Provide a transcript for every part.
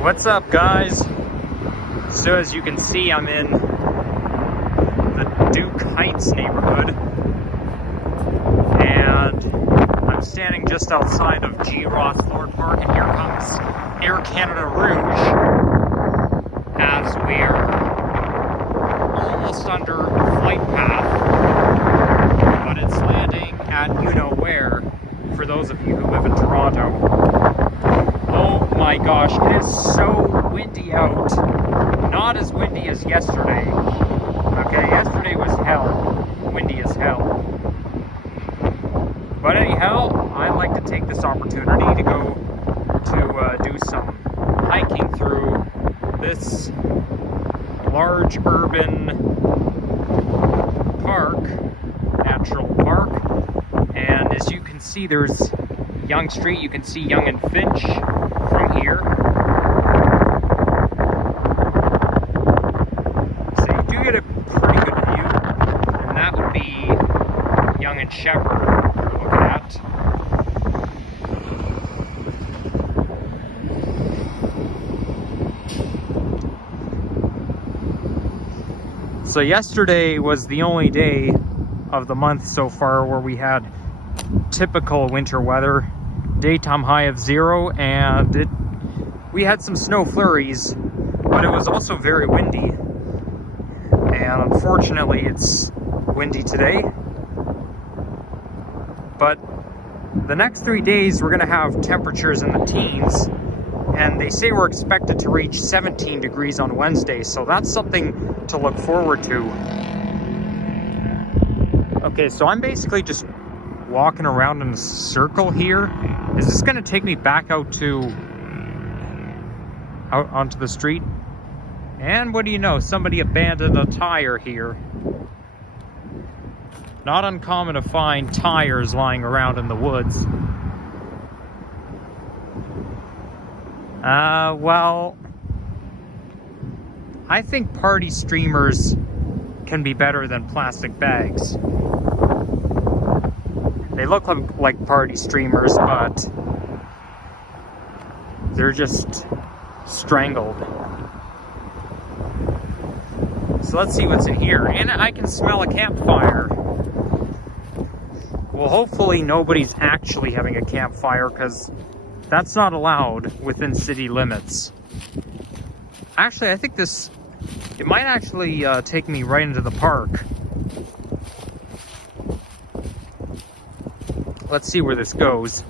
What's up, guys? So as you can see, I'm in the Duke Heights neighborhood, and I'm standing just outside of G. Ross Ford Park, and here comes Air Canada Rouge as we're almost under flight path, but it's landing at you-know-where for those of you who live in Toronto. Oh my gosh, it is so windy out. Not as windy as yesterday. Okay, yesterday was hell. Windy as hell. But anyhow, I'd like to take this opportunity to go to do some hiking through this large urban park, natural park. And as you can see, there's Yonge Street. You can see Yonge and Finch from here. So you do get a pretty good view, and that would be Yonge and Sheppard we're looking at. So yesterday was the only day of the month so far where we had typical winter weather. Daytime high of 0, and we had some snow flurries, but it was also very windy. And unfortunately, it's windy today. But the next 3 days, we're going to have temperatures in the teens, and they say we're expected to reach 17 degrees on Wednesday, so that's something to look forward to. Okay, so I'm basically just walking around in a circle here. Is this going to take me back out onto the street? And what do you know, somebody abandoned a tire here. Not uncommon to find tires lying around in the woods. Well, I think party streamers can be better than plastic bags. They look like party streamers, but they're just strangled. So let's see what's in here. And I can smell a campfire. Well, hopefully nobody's actually having a campfire, because that's not allowed within city limits. Actually, I think it might actually take me right into the park. Let's see where this goes.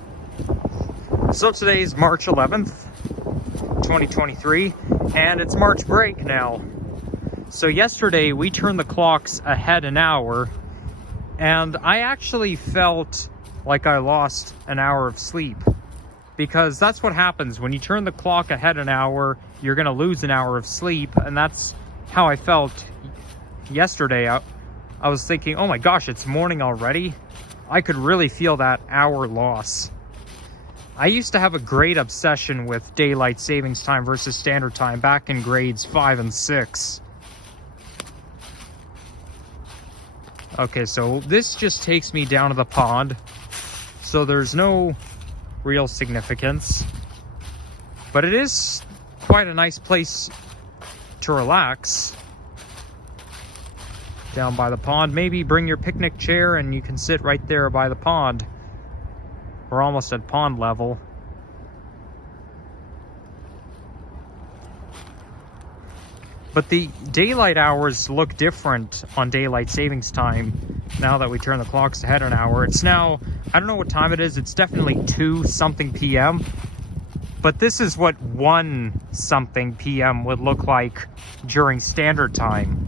So today's March 11th, 2023, and it's March break now. So yesterday we turned the clocks ahead an hour, and I actually felt like I lost an hour of sleep, because that's what happens when you turn the clock ahead an hour. You're gonna lose an hour of sleep, and that's how I felt yesterday. I was thinking, oh my gosh, it's morning already. I could really feel that hour loss. I used to have a great obsession with daylight savings time versus standard time back in grades 5 and 6. Okay, so this just takes me down to the pond. So there's no real significance. But it is quite a nice place to relax. Down by the pond. Maybe bring your picnic chair and you can sit right there by the pond. We're almost at pond level. But the daylight hours look different on daylight savings time now that we turn the clocks ahead an hour. It's now, I don't know what time it is, it's definitely 2-something p.m. But this is what 1-something p.m. would look like during standard time.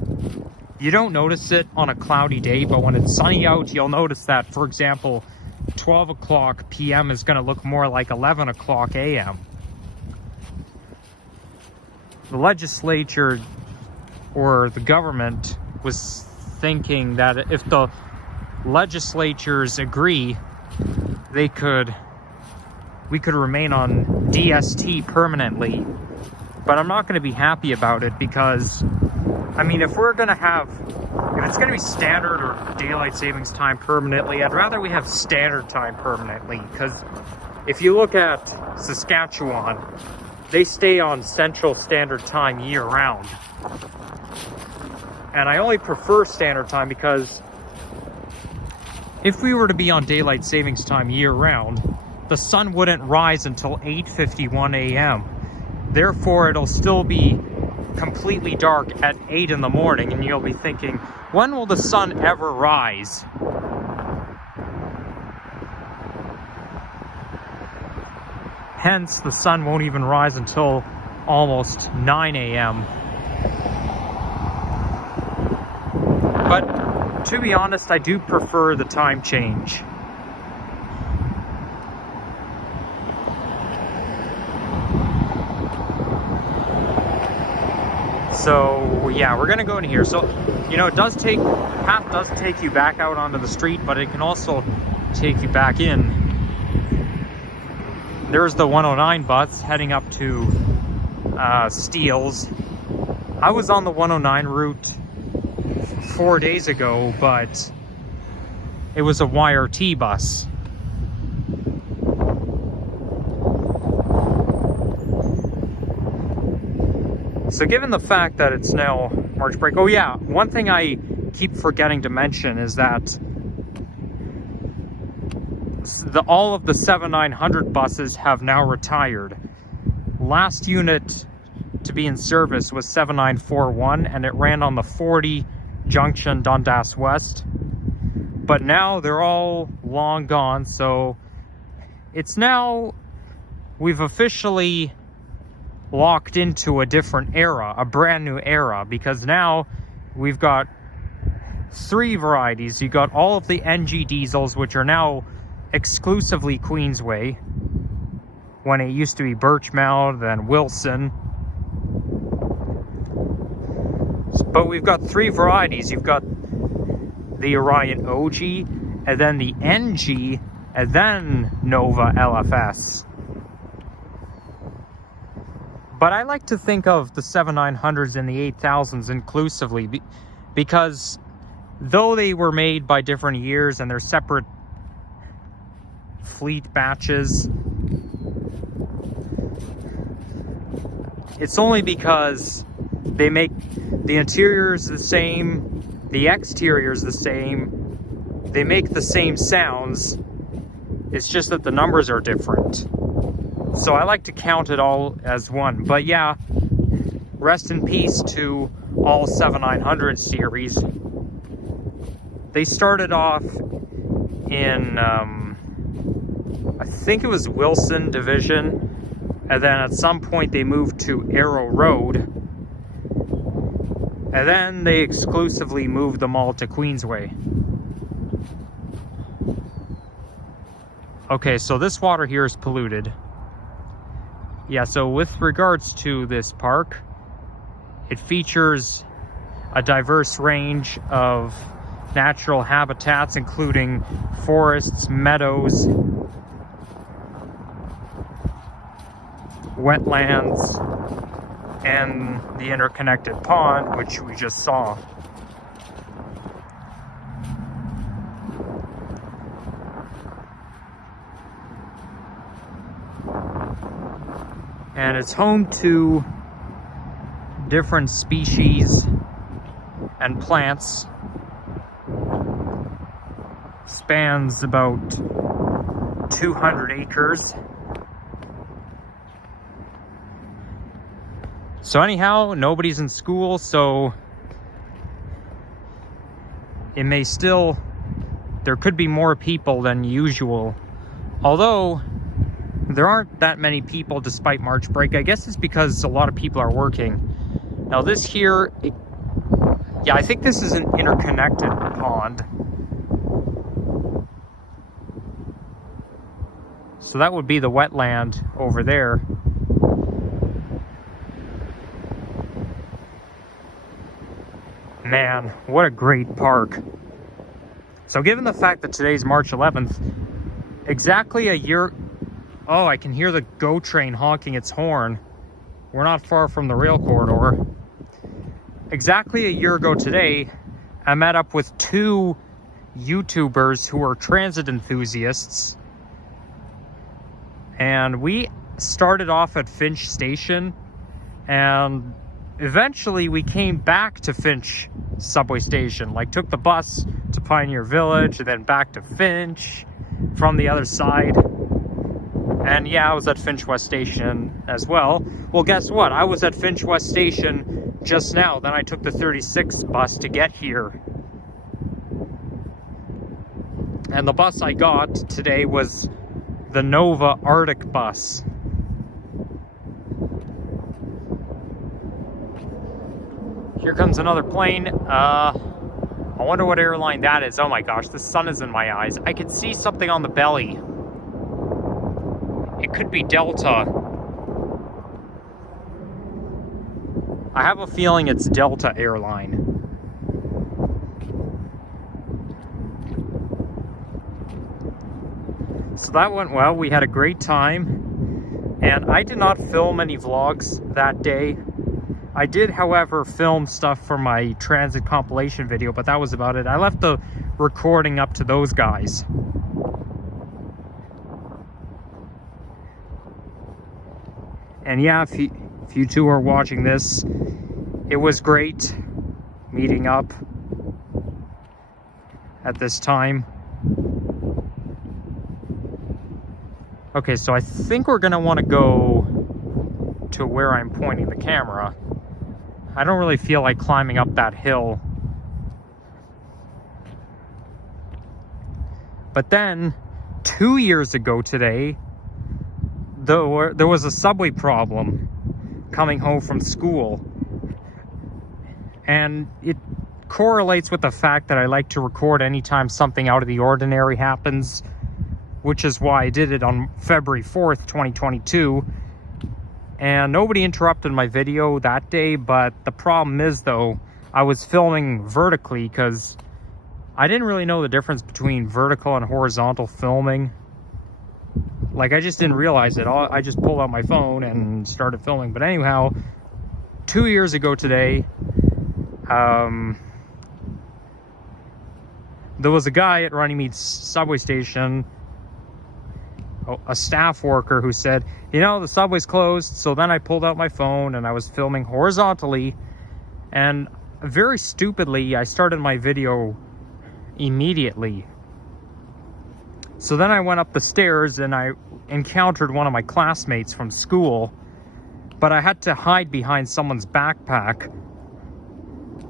You don't notice it on a cloudy day, but when it's sunny out, you'll notice that, for example, 12 o'clock p.m. is going to look more like 11 o'clock a.m. The legislature or the government was thinking that if the legislatures agree, we could remain on DST permanently. But I'm not going to be happy about it, because I mean, if it's going to be standard or daylight savings time permanently, I'd rather we have standard time permanently, because if you look at Saskatchewan, they stay on Central Standard Time year-round. And I only prefer Standard Time because if we were to be on Daylight Savings Time year-round, the sun wouldn't rise until 8:51 a.m. Therefore, it'll still be completely dark at 8 in the morning, and you'll be thinking, when will the sun ever rise? Hence, the sun won't even rise until almost 9 a.m. But to be honest, I do prefer the time change. So yeah, we're gonna go in here. So, you know, path does take you back out onto the street, but it can also take you back in. There's the 109 bus heading up to Steeles. I was on the 109 route 4 days ago, but it was a YRT bus. So given the fact that it's now March break, oh yeah, one thing I keep forgetting to mention is that all of the 7900 buses have now retired. Last unit to be in service was 7941, and it ran on the 40 junction Dundas West. But now they're all long gone, so it's now, we've officially locked into a different era, a brand new era, because now we've got 3 varieties. You got all of the NG diesels, which are now exclusively Queensway, when it used to be Birchmount and Wilson. But we've got 3 varieties. You've got the Orion OG, and then the NG, and then Nova LFS. But I like to think of the 7900s and the 8000s inclusively, because though they were made by different years and they're separate fleet batches, it's only because they make the interiors the same, the exteriors the same, they make the same sounds, it's just that the numbers are different. So I like to count it all as one. But yeah, rest in peace to all 7900 series. They started off in I think it was Wilson Division, and then at some point they moved to Arrow Road, and then they exclusively moved them all to Queensway. Okay, so this water here is polluted. Yeah, so with regards to this park, it features a diverse range of natural habitats, including forests, meadows, wetlands, and the interconnected pond, which we just saw. And it's home to different species and plants. Spans about 200 acres. So anyhow, nobody's in school, so it may still, there could be more people than usual. Although there aren't that many people despite March break. I guess it's because a lot of people are working. Now this here, yeah, I think this is an interconnected pond. So that would be the wetland over there. Man, what a great park. So given the fact that today's March 11th, exactly a year... Oh, I can hear the GO train honking its horn. We're not far from the rail corridor. Exactly a year ago today, I met up with 2 YouTubers who are transit enthusiasts. And we started off at Finch Station, and eventually we came back to Finch subway station. Like, took the bus to Pioneer Village and then back to Finch from the other side. And yeah, I was at Finch West Station as well. Well, guess what? I was at Finch West Station just now. Then I took the 36 bus to get here. And the bus I got today was the Nova Arctic bus. Here comes another plane. I wonder what airline that is. Oh my gosh, the sun is in my eyes. I can see something on the belly. It could be Delta. I have a feeling it's Delta Airline. So that went well. We had a great time. And I did not film any vlogs that day. I did, however, film stuff for my transit compilation video, but that was about it. I left the recording up to those guys. And yeah, if you two are watching this, it was great meeting up at this time. Okay, so I think we're gonna want to go to where I'm pointing the camera. I don't really feel like climbing up that hill. But then, 2 years ago today, there was a subway problem coming home from school. And it correlates with the fact that I like to record anytime something out of the ordinary happens, which is why I did it on February 4th, 2022. And nobody interrupted my video that day, but the problem is, though, I was filming vertically because I didn't really know the difference between vertical and horizontal filming. Like, I just didn't realize it. I just pulled out my phone and started filming. But anyhow, 2 years ago today, there was a guy at Runnymede subway station, a staff worker, who said, you know, the subway's closed. So then I pulled out my phone and I was filming horizontally, and very stupidly I started my video immediately. So then I went up the stairs and I encountered one of my classmates from school, but I had to hide behind someone's backpack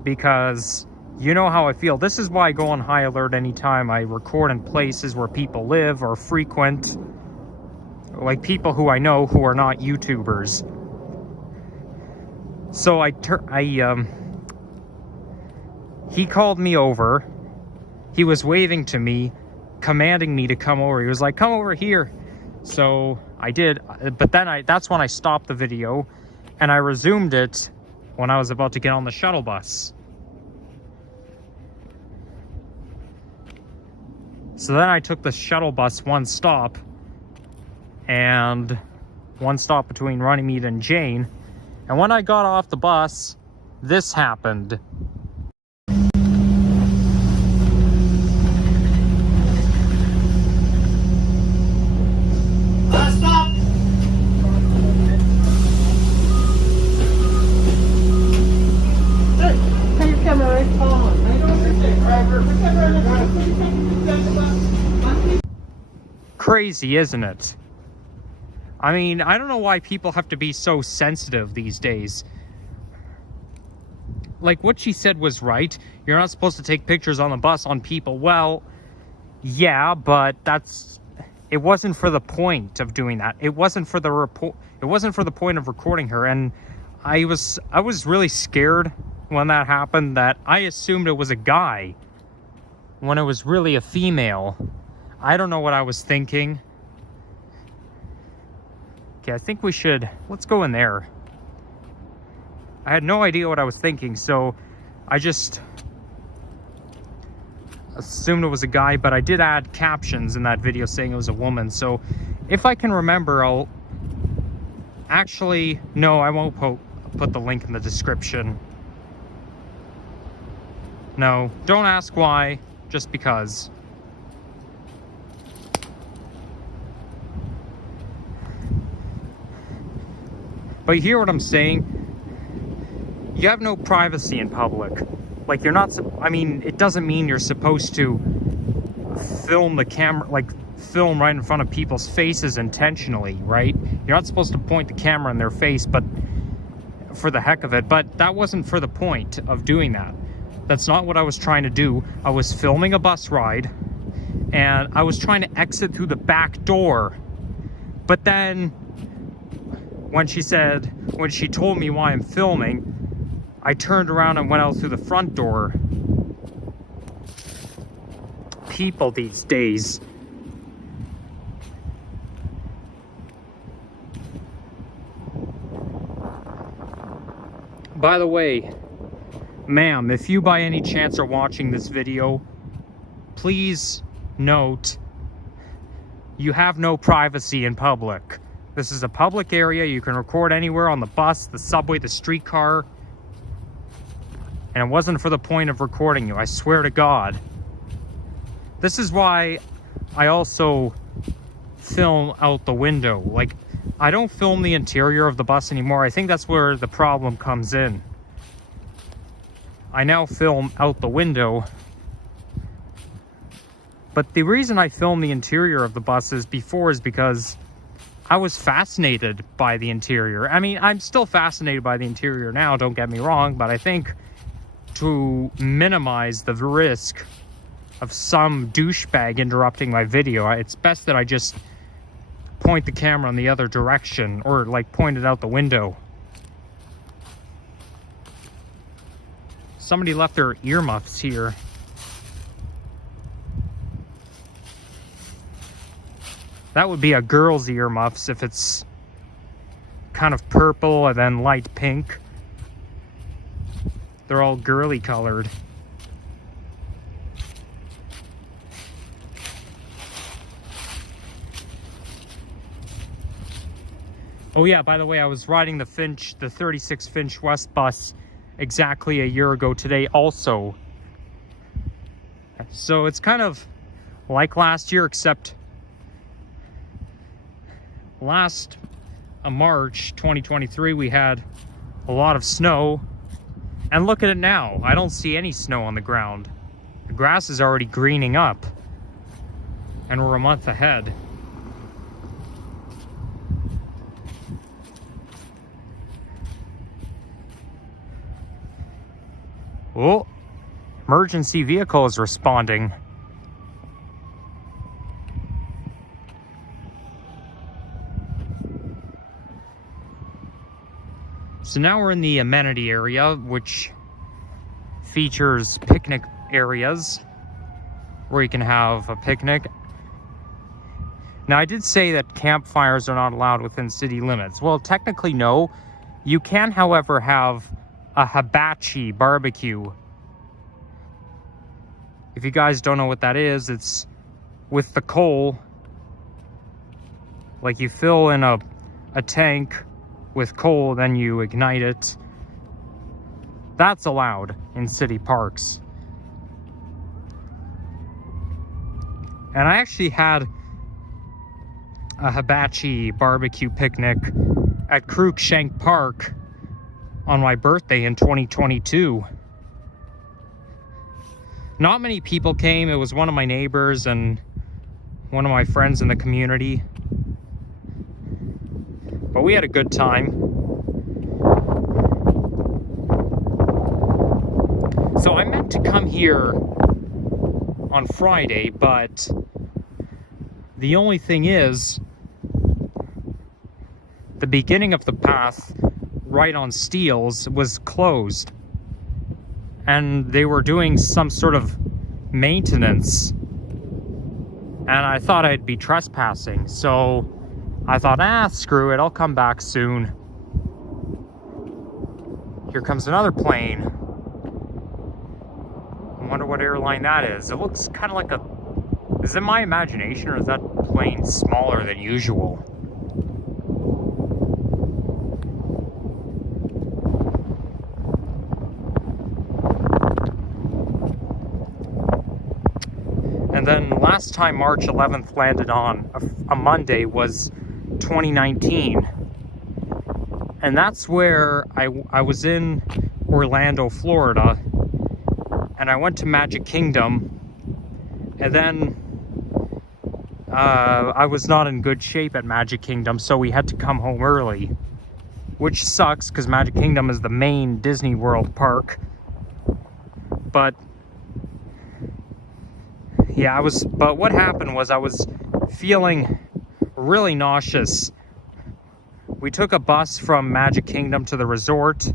because you know how I feel. This is why I go on high alert anytime I record in places where people live or frequent, like people who I know who are not YouTubers. So he called me over. He was waving to me, commanding me to come over. He was like, come over here. So I did, but then that's when I stopped the video and I resumed it when I was about to get on the shuttle bus. So then I took the shuttle bus one stop between Runnymede and Jane. And when I got off the bus, this happened. Stop! Hey, turn your camera right on. I don't understand, driver. Crazy, isn't it? I mean, I don't know why people have to be so sensitive these days. Like, what she said was right. You're not supposed to take pictures on the bus on people. Well, yeah, but it wasn't for the point of doing that. It wasn't for the report. It wasn't for the point of recording her. And I was really scared when that happened, that I assumed it was a guy when it was really a female. I don't know what I was thinking. Okay, I think let's go in there. I had no idea what I was thinking, so I just assumed it was a guy, but I did add captions in that video saying it was a woman. So if I can remember, I'll actually, no, I won't put the link in the description. No, don't ask why, just because. But you hear what I'm saying? You have no privacy in public. Like, you're not, I mean, it doesn't mean you're supposed to film the camera, like film right in front of people's faces intentionally, right? You're not supposed to point the camera in their face, but for the heck of it. But that wasn't for the point of doing that. That's not what I was trying to do. I was filming a bus ride, and I was trying to exit through the back door. But then when she told me why I'm filming, I turned around and went out through the front door. People these days. By the way, ma'am, if you by any chance are watching this video, please note you have no privacy in public. This is a public area. You can record anywhere on the bus, the subway, the streetcar. And it wasn't for the point of recording you, I swear to God. This is why I also film out the window. Like, I don't film the interior of the bus anymore. I think that's where the problem comes in. I now film out the window. But the reason I film the interior of the buses before is because I was fascinated by the interior. I mean, I'm still fascinated by the interior now, don't get me wrong, but I think to minimize the risk of some douchebag interrupting my video, it's best that I just point the camera in the other direction, or like point it out the window. Somebody left their earmuffs here. That would be a girl's earmuffs if it's kind of purple and then light pink. They're all girly colored. Oh yeah, by the way, I was riding the 36 Finch West bus exactly a year ago today also. So it's kind of like last year, except last March 2023 we had a lot of snow, and look at it now. I don't see any snow on the ground. The grass is already greening up, and we're a month ahead. Oh, emergency vehicle is responding. So now we're in the amenity area, which features picnic areas where you can have a picnic. Now, I did say that campfires are not allowed within city limits. Well, technically, no. You can, however, have a hibachi barbecue. If you guys don't know what that is, it's with the coal. Like, you fill in a tank with coal, then you ignite it. That's allowed in city parks. And I actually had a hibachi barbecue picnic at Cruikshank Park on my birthday in 2022. Not many people came. It was one of my neighbors and one of my friends in the community. But we had a good time. So I meant to come here on Friday, but the only thing is, the beginning of the path right on Steeles was closed, and they were doing some sort of maintenance, and I thought I'd be trespassing, so I thought, screw it, I'll come back soon. Here comes another plane. I wonder what airline that is. It looks kind of like a... Is it my imagination, or is that plane smaller than usual? And then last time March 11th landed on a Monday was 2019. And that's where I was in Orlando, Florida, and I went to Magic Kingdom, and then I was not in good shape at Magic Kingdom, so we had to come home early, which sucks because Magic Kingdom is the main Disney World park. But yeah, but what happened was I was feeling really nauseous. We took a bus from Magic Kingdom to the resort,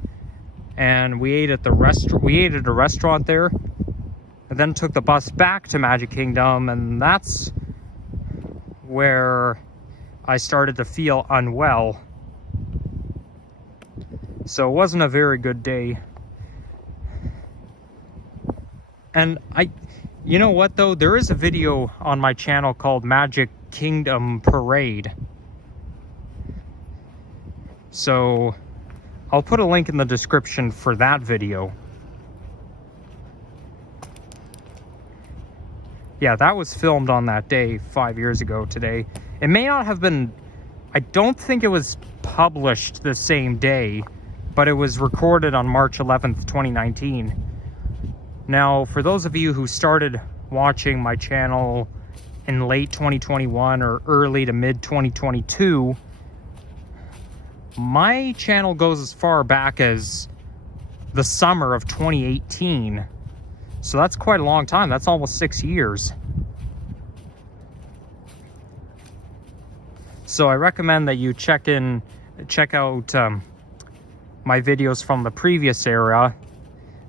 and we ate at the restaurant. We ate at a restaurant there, and then took the bus back to Magic Kingdom, and that's where I started to feel unwell. So it wasn't a very good day. And you know what though? There is a video on my channel called Magic Kingdom Parade. So I'll put a link in the description for that video. Yeah, that was filmed on that day 5 years ago today. It may not have been, I don't think it was published the same day, but it was recorded on March 11th, 2019. Now, for those of you who started watching my channel in late 2021 or early to mid 2022, my channel goes as far back as the summer of 2018. So that's quite a long time. That's almost 6 years. So I recommend that you check out my videos from the previous era,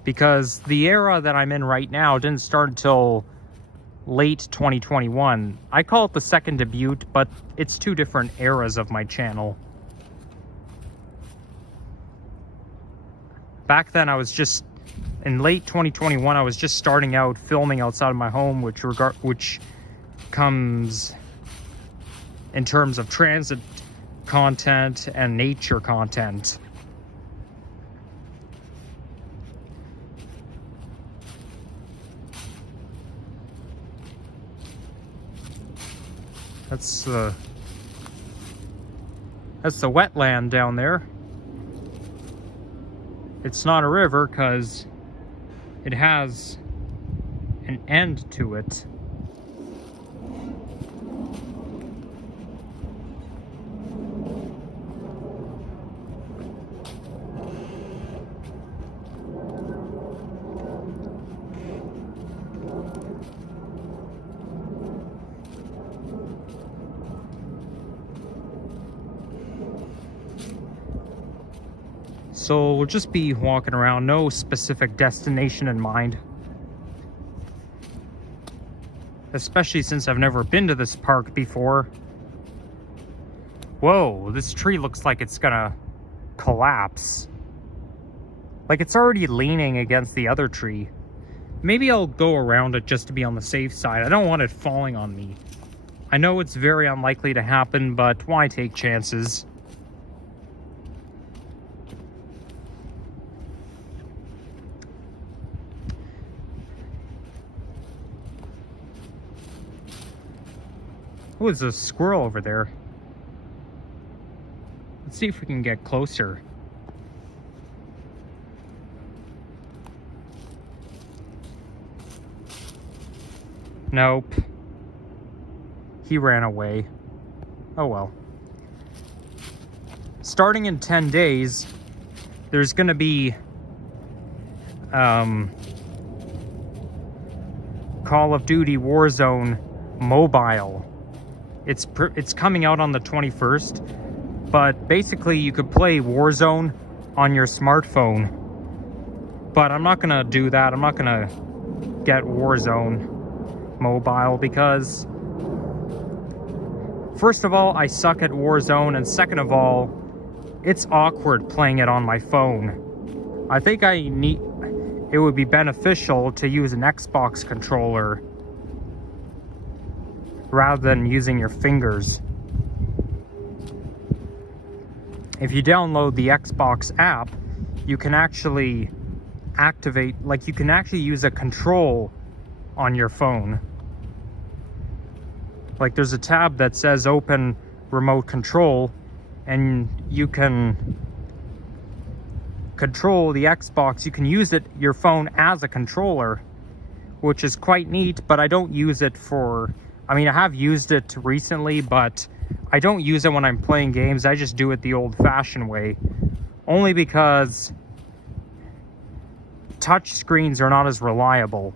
because the era that I'm in right now didn't start until late 2021. I call it the second debut, but it's two different eras of my channel. Back then I was just, in late 2021, I was just starting out filming outside of my home, which comes in terms of transit content and nature content. That's the wetland down there. It's not a river because it has an end to it. So we'll just be walking around, no specific destination in mind. Especially since I've never been to this park before. Whoa, this tree looks like it's gonna collapse. Like it's already leaning against the other tree. Maybe I'll go around it just to be on the safe side. I don't want it falling on me. I know it's very unlikely to happen, but why take chances? Oh, there's a squirrel over there. Let's see if we can get closer. Nope. He ran away. Oh well. Starting in 10 days, there's gonna be Call of Duty Warzone Mobile. It's coming out on the 21st, but basically you could play Warzone on your smartphone. But I'm not gonna do that. I'm not gonna get Warzone Mobile because, first of all, I suck at Warzone, and second of all, it's awkward playing it on my phone. I think it would be beneficial to use an Xbox controller rather than using your fingers. If you download the Xbox app, you can actually you can actually use a control on your phone. Like there's a tab that says open remote control, and you can control the Xbox. You can use your phone as a controller, which is quite neat, but I don't use it for, I mean, I have used it recently, but I don't use it when I'm playing games. I just do it the old-fashioned way, only because touch screens are not as reliable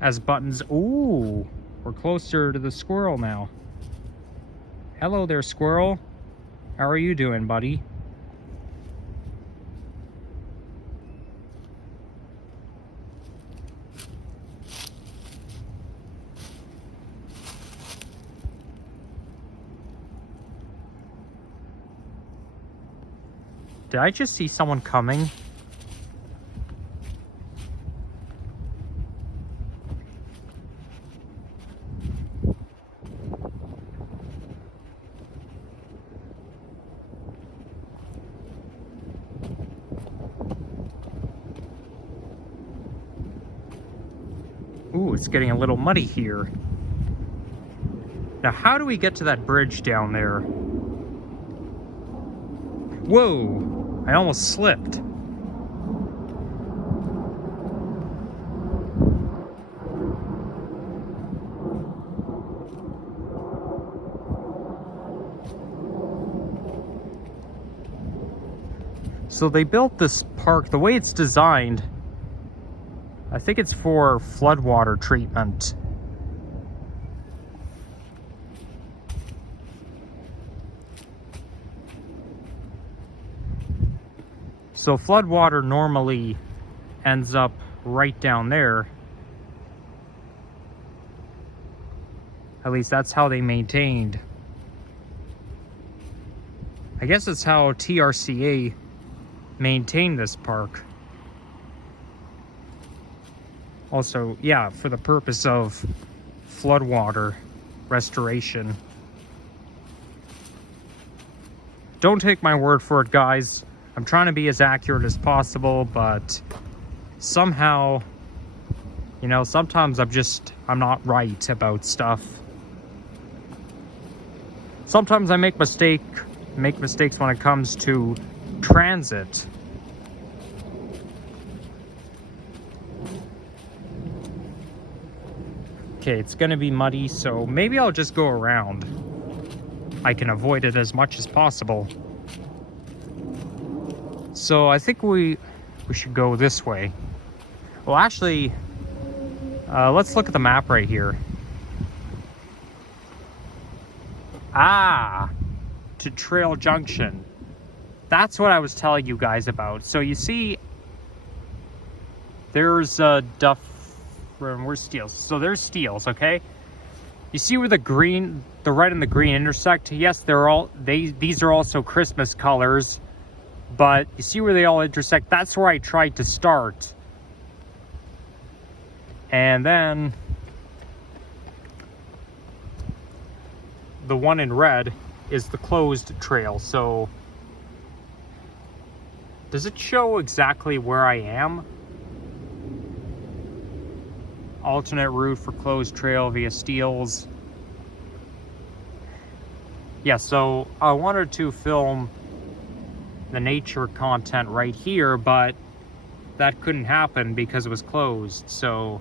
as buttons. Ooh, we're closer to the squirrel now. Hello there, squirrel. How are you doing, buddy? Did I just see someone coming? Ooh, it's getting a little muddy here. Now, how do we get to that bridge down there? Whoa, I almost slipped. So they built this park, the way it's designed, I think it's for floodwater treatment. So floodwater normally ends up right down there. At least that's how they maintained. I guess it's how TRCA maintained this park. Also, yeah, for the purpose of floodwater restoration. Don't take my word for it, guys. I'm trying to be as accurate as possible, but somehow, you know, sometimes I'm not right about stuff. Sometimes I make mistakes when it comes to transit. Okay, it's gonna be muddy, so maybe I'll just go around. I can avoid it as much as possible. So I think we should go this way. Well, actually, let's look at the map right here. Ah, to Trail Junction. That's what I was telling you guys about. So you see, there's where's Steeles? So there's Steeles, okay? You see where the red and the green intersect? Yes, these are also Christmas colors, but you see where they all intersect? That's where I tried to start. And then the one in red is the closed trail. So does it show exactly where I am? Alternate route for closed trail via Steeles. Yeah, so I wanted to film the nature content right here, but that couldn't happen because it was closed. So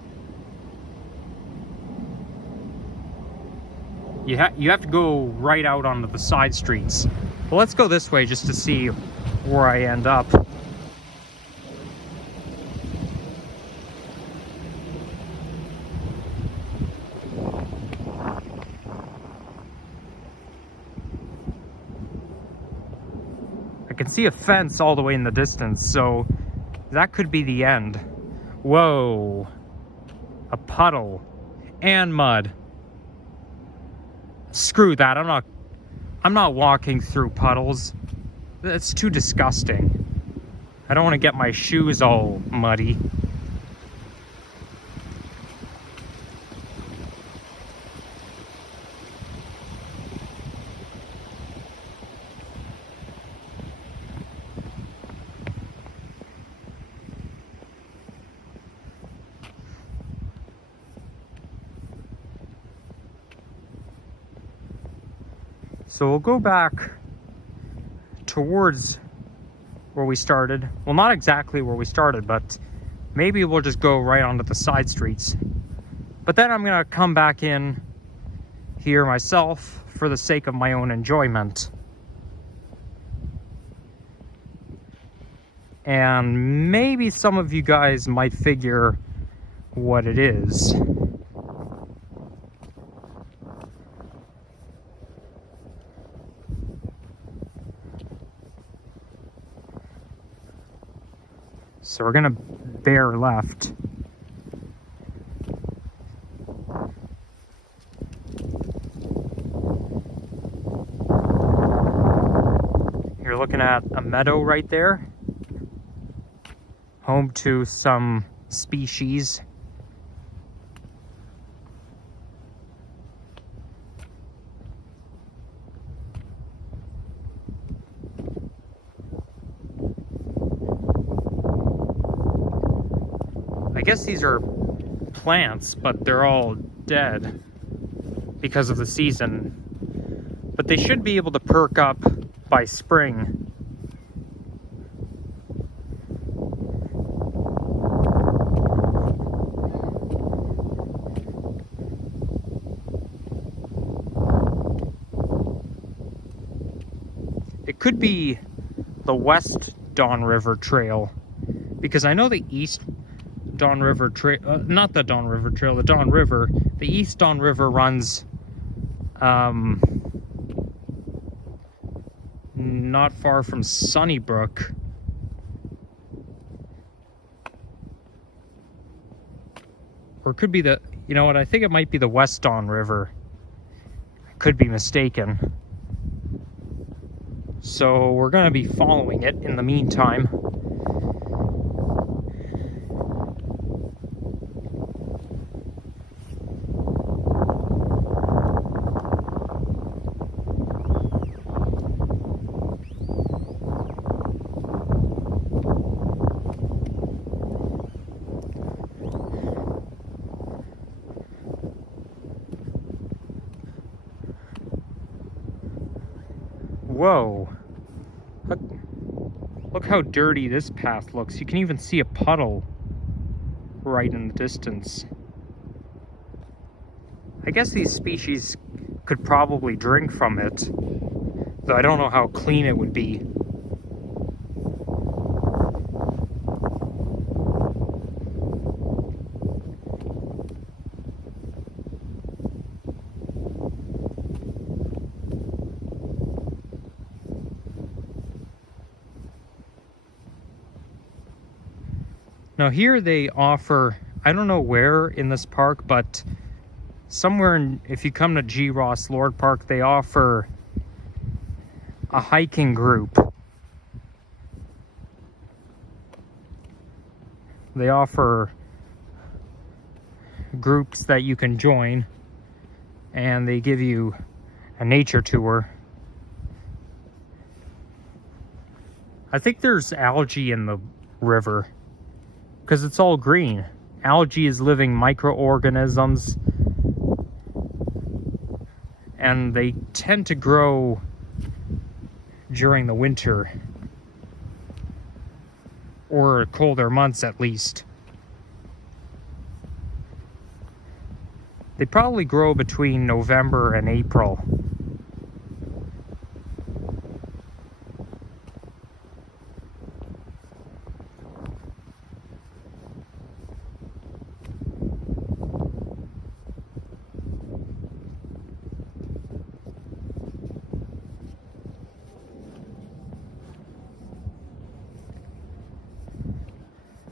you have to go right out onto the side streets. Well, let's go this way just to see where I end up. I can see a fence all the way in the distance, so that could be the end. Whoa, a puddle and mud. Screw that. I'm not walking through puddles. That's too disgusting. I don't want to get my shoes all muddy. So we'll go back towards where we started. Well, not exactly where we started, but maybe we'll just go right onto the side streets. But then I'm gonna come back in here myself for the sake of my own enjoyment. And maybe some of you guys might figure what it is. So we're gonna bear left. You're looking at a meadow right there, home to some species. I guess these are plants, but they're all dead because of the season. But they should be able to perk up by spring. It could be the West Don River Trail, because I know the East Don River Trail, not the Don River Trail, the Don River, the East Don River runs not far from Sunnybrook. Or it could be the, you know what, I think it might be the West Don River. I could be mistaken. So we're going to be following it in the meantime. Whoa. Look how dirty this path looks. You can even see a puddle right in the distance. I guess these species could probably drink from it, though I don't know how clean it would be. Now here they offer, I don't know where in this park, but somewhere in, if you come to G. Ross Lord Park, they offer a hiking group. They offer groups that you can join, and they give you a nature tour. I think there's algae in the river, because it's all green. Algae is living microorganisms, and they tend to grow during the winter, or colder months at least. They probably grow between November and April.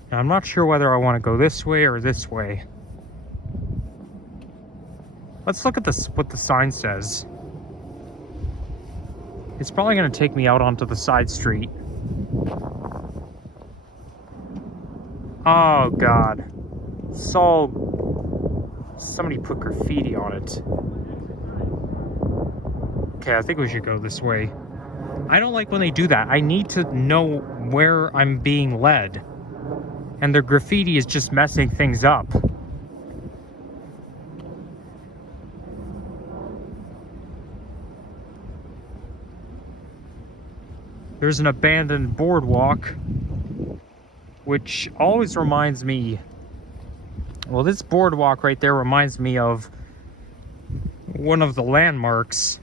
Now, I'm not sure whether I want to go this way or this way. Let's look at this, what the sign says. It's probably going to take me out onto the side street. Oh God. Somebody put graffiti on it. Okay, I think we should go this way. I don't like when they do that. I need to know where I'm being led. And their graffiti is just messing things up. there's an abandoned boardwalk, which always reminds me, well, this boardwalk right there reminds me of one of the landmarks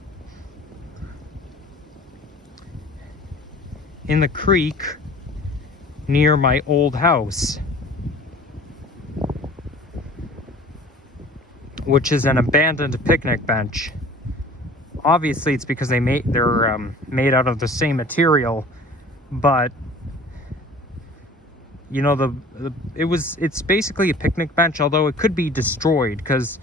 in the creek near my old house, which is an abandoned picnic bench. Obviously, it's because they're made out of the same material, but you know, it's basically a picnic bench, although it could be destroyed, because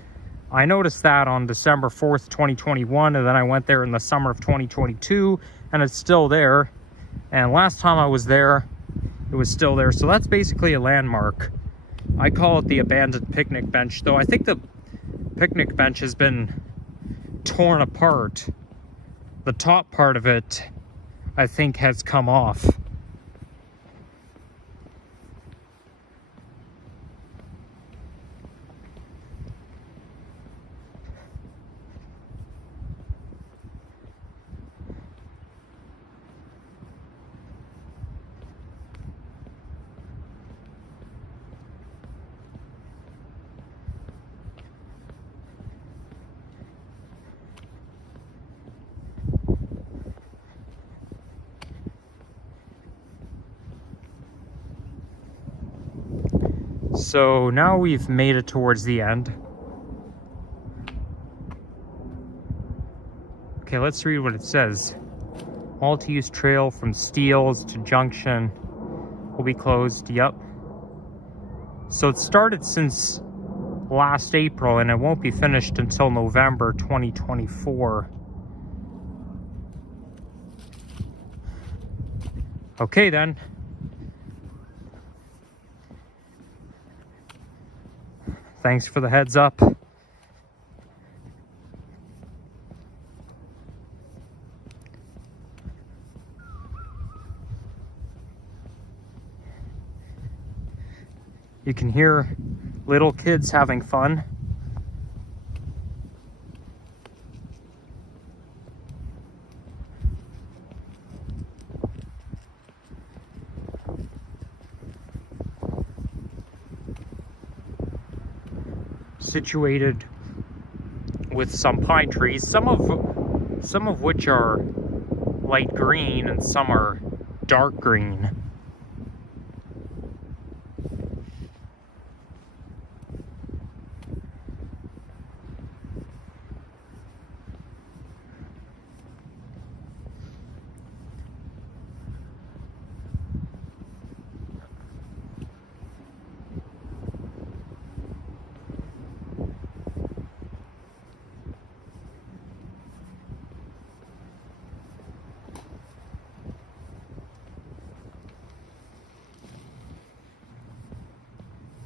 I noticed that on December 4th, 2021, and then I went there in the summer of 2022, and it's still there. And last time I was there, it was still there. So that's basically a landmark. I call it the abandoned picnic bench, though I think the picnic bench has been torn apart. The top part of it, I think, has come off. So now we've made it towards the end. Okay, let's read what it says. Multi-use trail from Steeles to Junction will be closed. Yep. So it started since last April, and it won't be finished until November 2024. Okay then. Thanks for the heads up. You can hear little kids having fun. Situated with some pine trees, some of which are light green and some are dark green.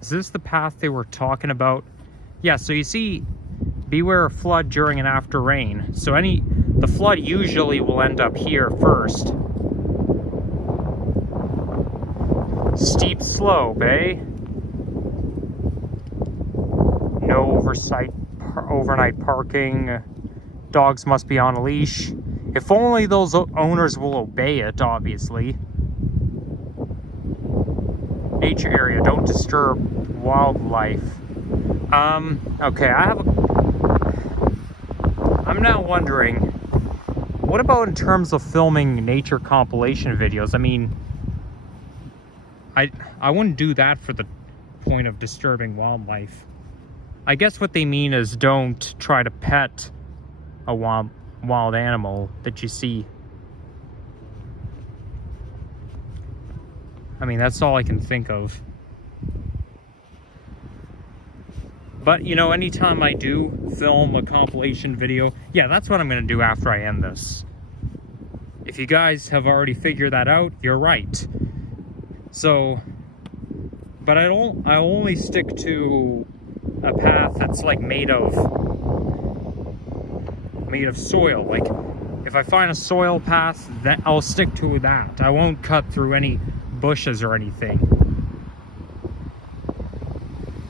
Is this the path they were talking about? Yeah, so you see, beware of flood during and after rain. So the flood usually will end up here first. Steep slope, eh? No overnight parking. Dogs must be on a leash. If only those owners will obey it, obviously. Nature area, don't disturb wildlife. Okay, I'm now wondering, what about in terms of filming nature compilation videos? I mean, I wouldn't do that for the point of disturbing wildlife. I guess what they mean is don't try to pet a wild animal that you see. I mean, that's all I can think of. But, you know, anytime I do film a compilation video, yeah, that's what I'm going to do after I end this. If you guys have already figured that out, you're right. So, but I only stick to a path that's like made of soil. Like, if I find a soil path, then I'll stick to that. I won't cut through any bushes or anything.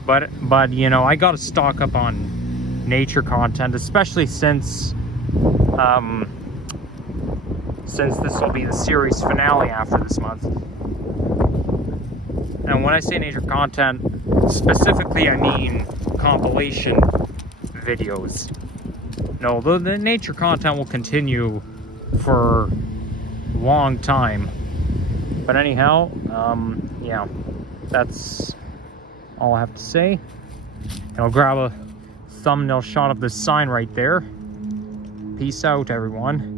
But you know, I gotta stock up on nature content, especially since since this will be the series finale after this month. And when I say nature content, specifically I mean compilation videos. No, the nature content will continue for a long time. But anyhow, yeah, that's all I have to say. And I'll grab a thumbnail shot of this sign right there. Peace out, everyone.